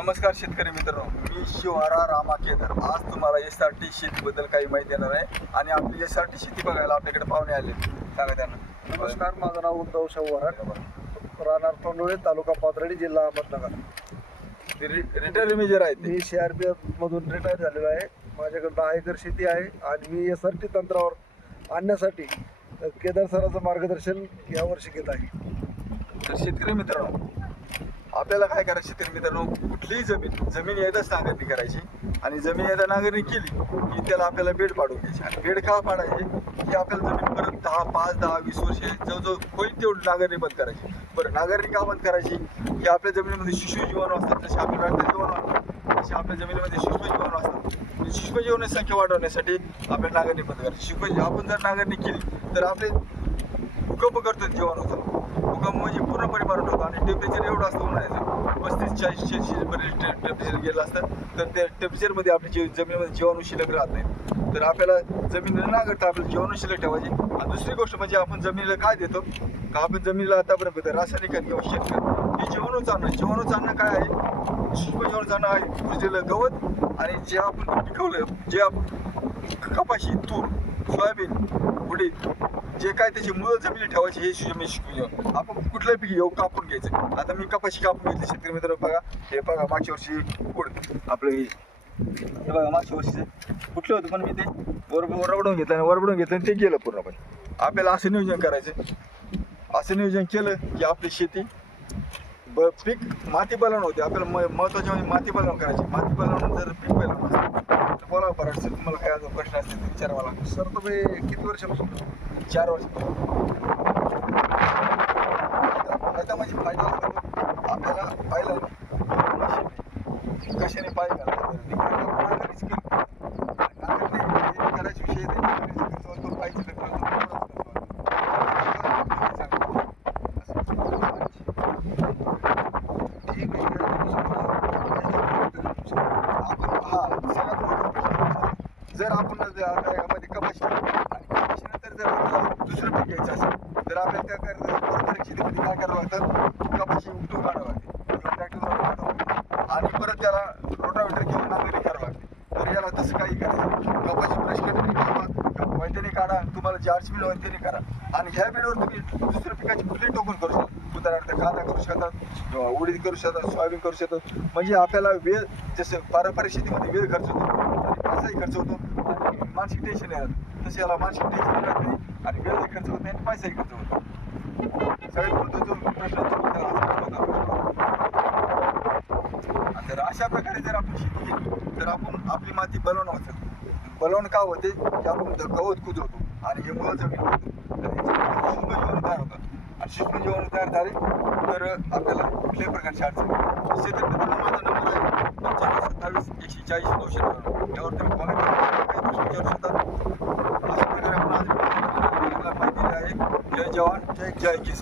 नमस्कार शेतकरी मित्रांनो मी शिवारा रामा केदार आज तुम्हाला एस आर टी शेतीबद्दल काही माहिती देणार आहे आणि आपली एस आर टी शेती बघायला आपल्याकडे पाहुणे आले. सांगा त्यांना. नमस्कार माझं नाव उद्धव शव्वार राहणार तोंडोळे तालुका पाथर्डी जिल्हा अहमदनगर. रिटायर मेजर आहेत ते. मी सी आर पी एफ मधून रिटायर झालेलो आहे. माझ्याकडे दहा एकर शेती आहे आणि मी एस आर टी तंत्रावर आणण्यासाठी केदार सरांचं मार्गदर्शन यावर्षी घेत आहे. तर शेतकरी मित्रांनो आपल्याला काय करायचं शेतकरी मित्रांनो कुठलीही जमीन जमीन येतच नांगरणी करायची आणि जमीन येता नांगरणी केली की त्याला आपल्याला बेड पाडून घ्यायची आणि बेड का पाडायचे? की आपल्याला जमीन परत दहा पाच दहा वीस वर्षे जवळजवळ होईल तेवढी नांगरणी बंद करायची. बरं नांगरणी का बंद करायची? की आपल्या जमिनीमध्ये शिशु जीवाणू असतात जसे आपल्या रक्तात जीवाणू असतात तसे आपल्या जमिनीमध्ये सूक्ष्म असतात. आणि संख्या वाढवण्यासाठी आपल्याला नांगरणी बंद करायची. सूक्ष्म आपण जर नांगरणी केली तर आपले भूकंप करतो जीवाणूचा. भूकंप म्हणजे पूर्ण मरण होतो आणि टेम्परेचर एवढं असतं उन्हाळ्याचं. पस्तीस चाळीस चाळीस पर्यंत टेम्परेचर गेलं असतं. तर त्या टेम्परेचरमध्ये आपली जी जमिनीमध्ये जीवाणू शिल्लक राहत नाही. तर आपल्याला जमीन न करता आपल्याला जीवाणू शिल्लक ठेवायची. आणि दुसरी गोष्ट म्हणजे आपण जमिनीला काय देतो? का आपण जमिनीला आतापर्यंत रासायनिक खत किंवा शेणखत हे जीवाणूच अन्न. जीवाणूच अन्न काय आहे? सूक्ष्म जीवाणूचं अन्न आहे. कुजलेलं गवत आणि जे आपण पिकवलं जे आपण कपाशी तूर. सोयाबीन उडीद जे काय त्याची मूळ जमिनी ठेवायची हे जमीन शिकून आपण कुठलंही पीक येऊ कापून घ्यायचं. आता मी कपाशी कापून घेतली शेतकरी मित्र बघा. हे बघा मागच्या वर्षी कुड आपलं हे. हे बघा मागच्या वर्षीचं. कुठलं होतं पण मी ते वर वरबडून घेतलं आणि वरबडून घेतलं आणि ते गेलं पूर्णपणे. आपल्याला असं नियोजन करायचं. असं नियोजन केलं की आपली शेती ब पीक माती बलावण होते. आपल्याला म महत्त्वाचे म्हणजे माती बलावण करायची. माती बलावण जर पीक बलावण असतं बोला बरं असेल तुम्हाला काय अजून प्रश्न असतील तर विचारा मला सर तुम्ही किती वर्षापासून चार वर्ष फायदा म्हणजे फायदा आपल्याला पाहिलं कशाने पाय घालायचा ते फायदा आपल्याला घरीच करतो. नांगरणी हे करायचे विषय ते नांगरणीचं खर्च असतो, पायचं खर्च असतो, ठीक आहे आपण हा सगळ्यात मोठा प्रश्न आहे. जर आपण जर आता यामध्ये कपाशी आणि कपाशीनंतर जर आपल्याला दुसरं पीक घ्यायचं असेल तर आपल्याला त्या कर- शेतीमध्ये काय करावं लागतं? कपाशी उपटून काढावं लागते. ट्रॅक्टरवर काढावं लागते. आणि परत त्याला रोटावेटर किंवा नांगरी करावं लागते. तर याला तसं काही करायचं कपाशी ब्रश कटिंग किंवा वैद्यने काढा तुम्हाला जे अडचणी वैद्यने करा. आणि ह्या बेडवर तुम्ही दुसऱ्या पिकाची फुले टोकून करू कांदा करू शकतात किंवा उडीद करू शकतात सोयाबीन करू शकतात. म्हणजे आपल्याला वेळ जसं पारंपरिक शेतीमध्ये वेळ खर्च होतो आणि पैसाही खर्च होतो आणि मानसिक टेन्शन येतात तसे याला मानसिक टेन्शन येत नाही आणि वेळही खर्च होत नाही आणि पैसाही खर्च होतो सगळ्यात महत्त्वाचा प्रश्न अशा प्रकारे जर आपण शेती केली तर आपण आपली माती बलवण होतं बलवण का होते? की आपण गवत कुजवतो आणि हे मुळं जमीन होतं. तर याचं शुभ जीवन तयार होतं. आणि जेव्हा तयार झाले तर आपल्याला कुठल्याही प्रकारची अडचण नाही. शेतकरी मित्रांनो माझा नंबर आहे पंच्याण्णव सत्तावीस एकशे चाळीस नऊशे नव्याण्णव यावर तुम्ही कॉल काही प्रश्न विचारू शकता अशा प्रकारे आपण आज माहिती दिली आहे. जय जवान जय जय किसान.